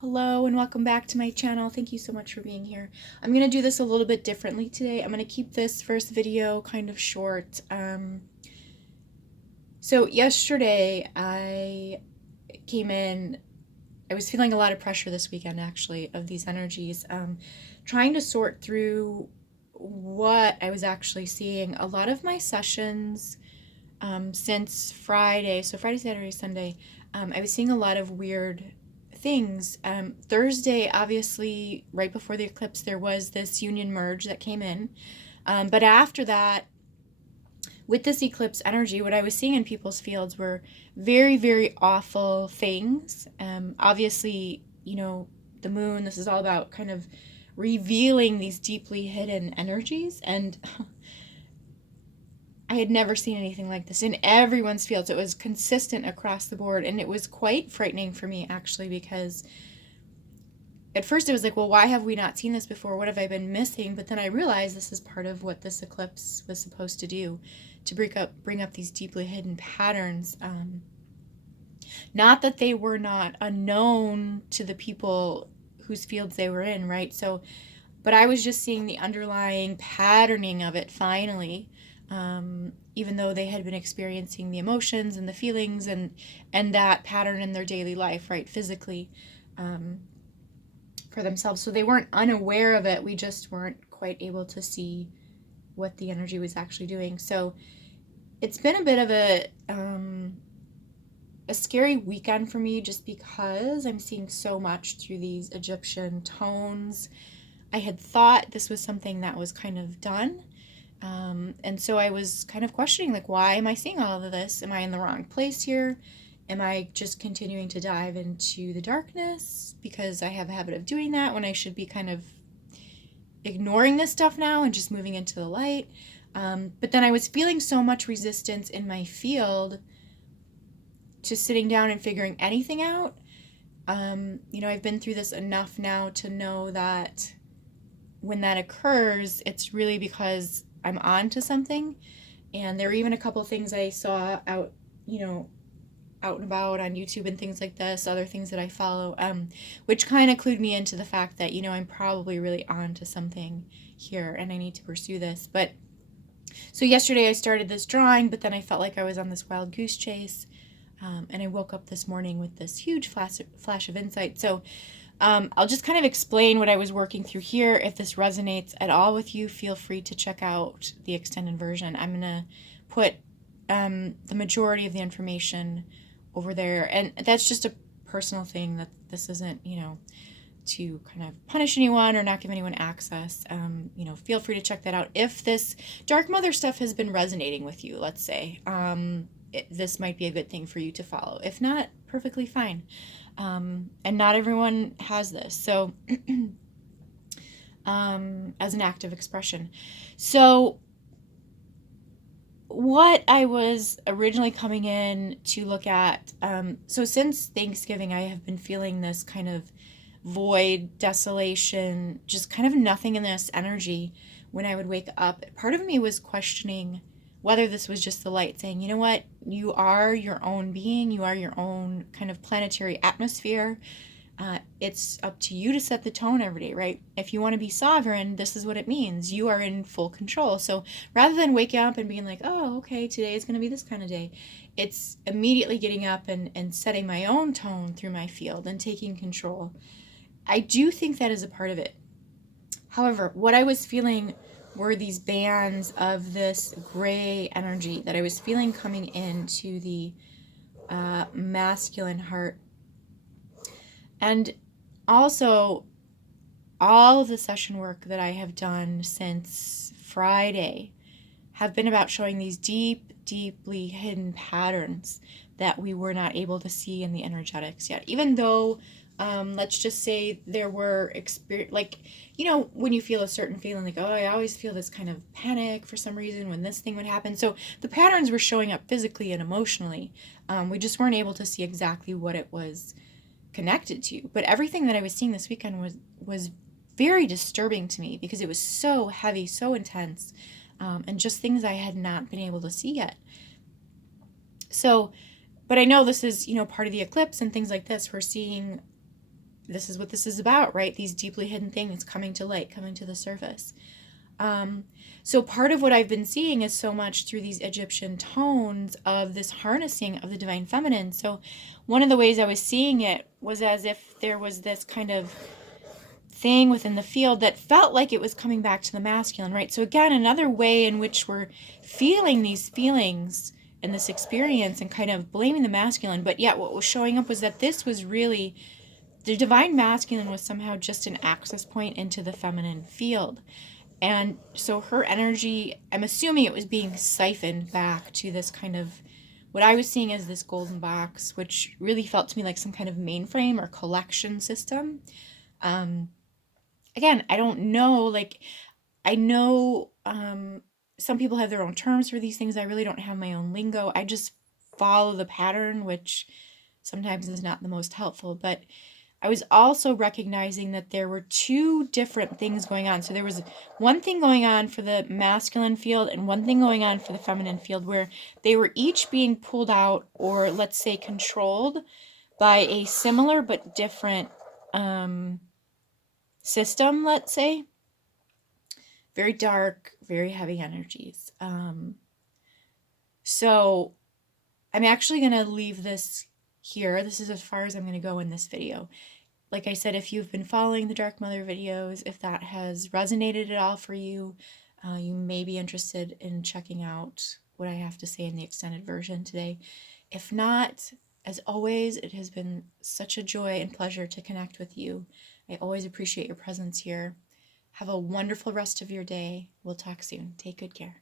Hello and welcome back to my channel. Thank you so much for being here. I'm going to do this a little bit differently today. I'm going to keep this first video kind of short. So yesterday I came in, I was feeling a lot of pressure this weekend actually of these energies, trying to sort through what I was actually seeing. A lot of my sessions since Friday, so Friday, Saturday, Sunday, I was seeing a lot of weird things. Thursday, obviously, right before the eclipse, there was this union merge that came in. But after that, with this eclipse energy, what I was seeing in people's fields were very, very awful things. Obviously, the moon, this is all about kind of revealing these deeply hidden energies. And I had never seen anything like this in everyone's fields. It was consistent across the board. And it was quite frightening for me, actually, because at first it was like, well, why have we not seen this before? What have I been missing? But then I realized this is part of what this eclipse was supposed to do, to bring up these deeply hidden patterns. Not that they were not unknown to the people whose fields they were in, right? So, but I was just seeing the underlying patterning of it finally. Even though they had been experiencing the emotions and the feelings and that pattern in their daily life, right, physically, for themselves. So they weren't unaware of it. We just weren't quite able to see what the energy was actually doing. So it's been a bit of a scary weekend for me just because I'm seeing so much through these Egyptian tones. I had thought this was something that was kind of done. And so I was kind of questioning, like, why am I seeing all of this? Am I in the wrong place here? Am I just continuing to dive into the darkness because I have a habit of doing that when I should be kind of ignoring this stuff now and just moving into the light? But then I was feeling so much resistance in my field to sitting down and figuring anything out. I've been through this enough now to know that when that occurs, it's really because I'm on to something. And there were even a couple things I saw out and about on YouTube and things like this, other things that I follow, which kind of clued me into the fact that, I'm probably really on to something here and I need to pursue this. But so yesterday I started this drawing, but then I felt like I was on this wild goose chase. And I woke up this morning with this huge flash of insight. So I'll just kind of explain what I was working through here. If this resonates at all with you, feel free to check out the extended version. I'm going to put the majority of the information over there. And that's just a personal thing, that this isn't, to kind of punish anyone or not give anyone access. Feel free to check that out. If this Dark Mother stuff has been resonating with you, let's say, this might be a good thing for you to follow. If not, perfectly fine. And not everyone has this. So, as an act of expression. So, what I was originally coming in to look at, so since Thanksgiving, I have been feeling this kind of void, desolation, just kind of nothingness energy when I would wake up. Part of me was questioning whether this was just the light saying, you know what, you are your own being, you are your own kind of planetary atmosphere. It's up to you to set the tone every day, right? If you want to be sovereign, this is what it means. You are in full control. So rather than waking up and being like, oh, okay, today is going to be this kind of day, it's immediately getting up and setting my own tone through my field and taking control. I do think that is a part of it. However, what I was feeling were these bands of this gray energy that I was feeling coming into the masculine heart. And also, all of the session work that I have done since Friday have been about showing these deeply hidden patterns that we were not able to see in the energetics yet. Even though, let's just say there were when you feel a certain feeling, like, oh, I always feel this kind of panic for some reason when this thing would happen. So the patterns were showing up physically and emotionally. We just weren't able to see exactly what it was connected to. But everything that I was seeing this weekend was very disturbing to me because it was so heavy, so intense, and just things I had not been able to see yet. So, but I know this is, part of the eclipse and things like this. We're seeing this is what this is about, right? These deeply hidden things coming to light, coming to the surface. So part of what I've been seeing is so much through these Egyptian tones of this harnessing of the divine feminine. So one of the ways I was seeing it was as if there was this kind of thing within the field that felt like it was coming back to the masculine, right? So again, another way in which we're feeling these feelings and this experience and kind of blaming the masculine, but yet what was showing up was that this was really the divine masculine was somehow just an access point into the feminine field. And so her energy, I'm assuming it was being siphoned back to this kind of what I was seeing as this golden box, which really felt to me like some kind of mainframe or collection system. Again, I don't know, like, I know some people have their own terms for these things. I really don't have my own lingo. I just follow the pattern, which sometimes is not the most helpful. But I was also recognizing that there were two different things going on. So there was one thing going on for the masculine field and one thing going on for the feminine field, where they were each being pulled out, or let's say controlled, by a similar but different system, let's say. Very dark, very heavy energies. So I'm actually going to leave this here. This is as far as I'm going to go in this video. Like I said, if you've been following the Dark Mother videos, if that has resonated at all for you, you may be interested in checking out what I have to say in the extended version today. If not, as always, it has been such a joy and pleasure to connect with you. I always appreciate your presence here. Have a wonderful rest of your day. We'll talk soon. Take good care.